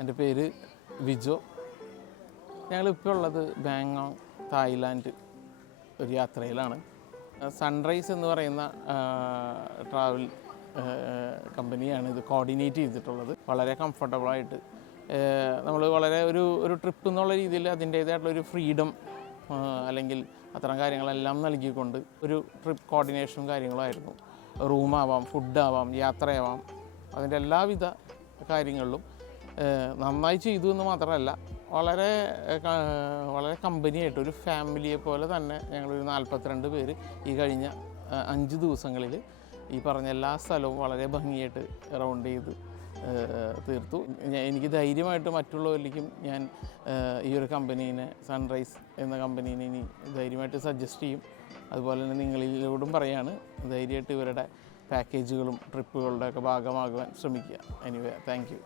എൻ്റെ പേര് വിജോ. ഞങ്ങളിപ്പോൾ ഉള്ളത് ബാങ്കോക്ക് തായ്ലാൻഡ് ഒരു യാത്രയിലാണ്. സൺറൈസ് എന്ന് പറയുന്ന ട്രാവൽ കമ്പനിയാണ് ഇത് കോർഡിനേറ്റ് ചെയ്തിട്ടുള്ളത്. വളരെ കംഫർട്ടബിളായിട്ട് നമ്മൾ വളരെ ഒരു ട്രിപ്പ് എന്നുള്ള രീതിയിൽ അതിൻ്റേതായിട്ടുള്ളൊരു ഫ്രീഡം അല്ലെങ്കിൽ അത്തരം കാര്യങ്ങളെല്ലാം നൽകിക്കൊണ്ട് ഒരു ട്രിപ്പ് കോർഡിനേഷനും കാര്യങ്ങളുമായിരുന്നു. റൂമാവാം, ഫുഡാവാം, യാത്രയാവാം, അതിൻ്റെ എല്ലാവിധ കാര്യങ്ങളിലും നന്നായി ചെയ്തു എന്ന് മാത്രമല്ല, വളരെ കമ്പനിയായിട്ട് ഒരു ഫാമിലിയെ പോലെ തന്നെ ഞങ്ങളൊരു 42 പേര് ഈ കഴിഞ്ഞ 5 ദിവസങ്ങളിൽ ഈ പറഞ്ഞ എല്ലാ സ്ഥലവും വളരെ ഭംഗിയായിട്ട് റൗണ്ട് ചെയ്ത് തീർത്തു. എനിക്ക് ധൈര്യമായിട്ട് മറ്റുള്ളവരിലേക്കും ഞാൻ ഈ ഒരു കമ്പനീനെ, സൺറൈസ് എന്ന കമ്പനീനെ ഇനി ധൈര്യമായിട്ട് സജസ്റ്റ് ചെയ്യും. അതുപോലെ തന്നെ നിങ്ങളിലോടും പറയാണ്, ധൈര്യമായിട്ട് ഇവരുടെ പാക്കേജുകളും ട്രിപ്പുകളുടെയൊക്കെ ഭാഗമാകുവാൻ ശ്രമിക്കുക. Anyway, thank you.